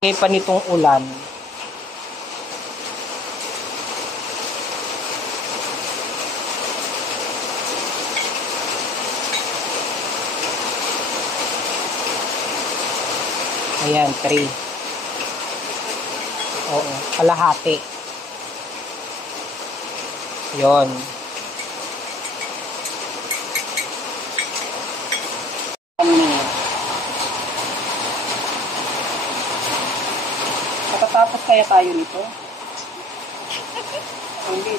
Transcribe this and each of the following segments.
Ngayon pa nitong ulan. Ayan, 3. Oo, kalahati. Yun. Matatapos kaya tayo nito? Hindi.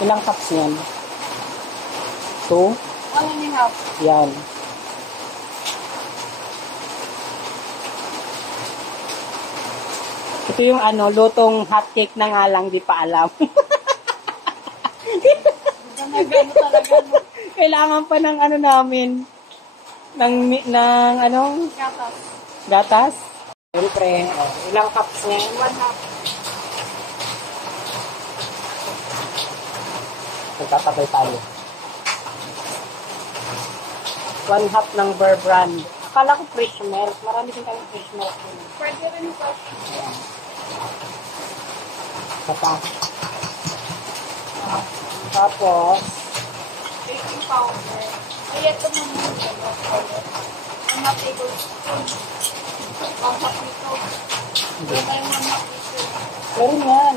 Ilang cups yan? 2? 1.5. Yan. Ito yung lutong hotcake na nga lang, di pa alam. Gano talaga, no? Kailangan pa ng namin, ng Gatas. gatas. Siyempre, ilang cups nga? 1.5. Magtatabay tayo. 1/2 ng Bear Brand. Akala ko fresh milk. Marami din kami fresh milk. Pwede rin ito. Sapa. Tapos, Baking powder. Ay, ito muna yung powder. 1 tablespoon. 1 nito. hindi. Ito yung 1 nito. Meron yan.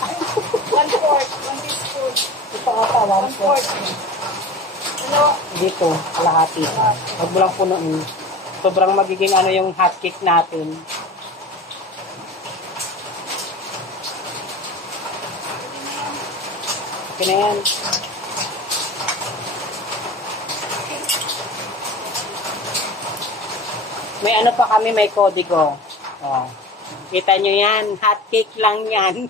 1/4. 1 teaspoon. Ito ata, 1/4. 1/4. Ano? Dito, kalahati. Huwag mo lang punuin. Sobrang magiging yung hotcake natin. Okay na yan. May pa kami, may kodigo. Oh. Kita nyo yan, hotcake lang yan.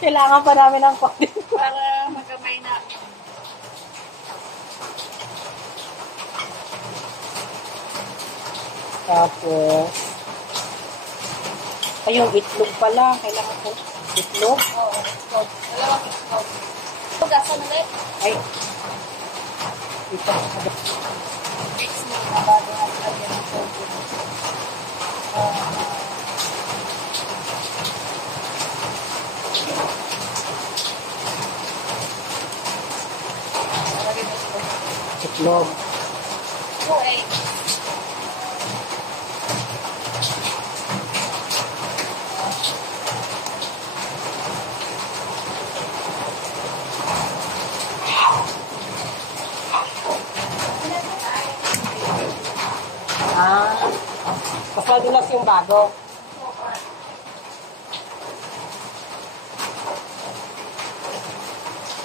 Kailangan pa namin ng kodigo. Para magamay namin. Tapos, ay, yung itlog pala. Kailangan ko itlog. Oo. Itlog. 2 itlog. Gasan ulit. Ay. Ito. Mix mo na bago natin lagyan ng tubig. Lagyan ng tubig. Itlog. 2 eggs. Mas madulas yung bago.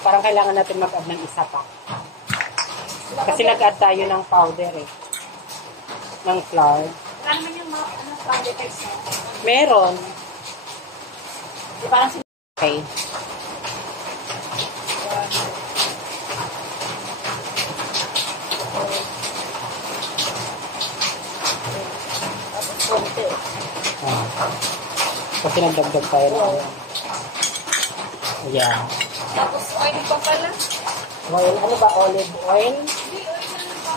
Parang kailangan natin mag-add ng isa pa. Kasi nag-add tayo ng powder ng flour. Wala naman yung powder guys. Meron. Di parang Okay. konti. Kasi nagdagdag tayo na. Ayan. Tapos oil pa pala. Oil, ano ba? Olive oil? Hindi, oil na lang pa.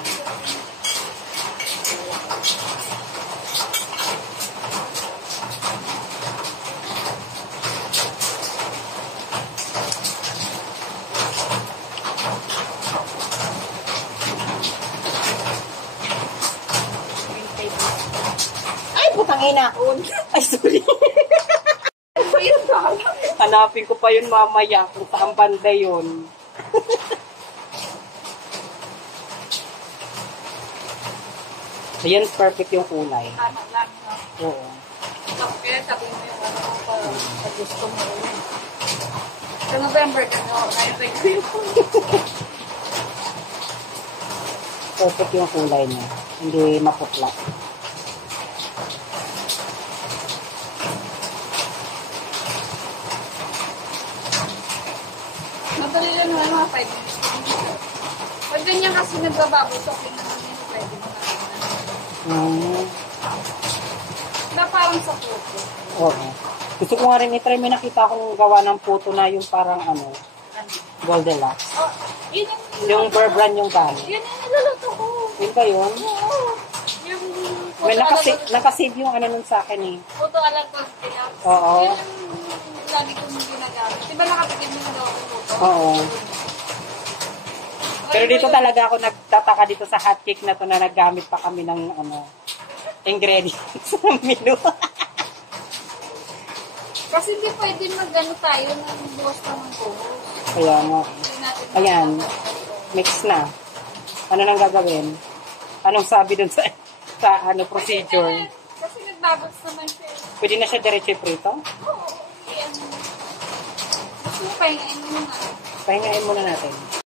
Ay, putang ina. Ay, sorry. Hanapin ko pa yun mamaya kung saan banda yun. Ayan, perfect yung kulay. Tama lang, no? Oo. Kaya sabihin mo yung ano ko sa gusto mo. Sa November ka, no? Kaya tayo yung Perfect yung kulay niya. Hindi maputla. madali lang naman mga 5 minutes. Pag ganyan kasi nagbababos, okay naman yun. Pwede mo na. Na parang sa puto. Oo. Gusto ko nga rin i-try. May nakita akong gawa ng puto na yung parang Ano? Goldilocks. Oh, yun Yung bear brand yung kanin. Yun yung niluluto ko. Yun ba yun? Oo. Yung May puto nakasave yung ano nun sa akin eh. Puto alam ko sila. Oo. Yun yung lagi kong ginagamit. Di ba nakatikim mo daw ako puto? Oo. Pero dito talaga ako nagtataka dito sa hotcake na to na naggamit pa kami ng ingredients ng menu. Kasi hindi pwede mag-ano tayo ng buwas pa ng buhos. Kaya nga. Hindi natin Ayan. Mix na. Ano nang gagawin? Anong sabi dun sa procedure? Kasi nagbabas naman siya. Pwede na siya diretso prito? Oo. Yan. Gusto mo pahingain mo nga. Pahingain muna natin.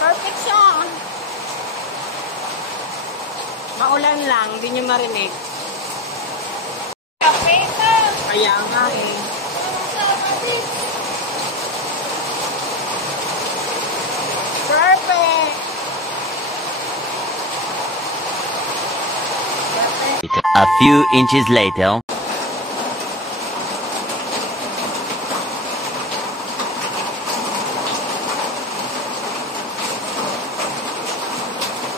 Perfection! Maulan lang, hindi nyo marinig. Kape na! Kaya nga eh. Perfect! A few inches later.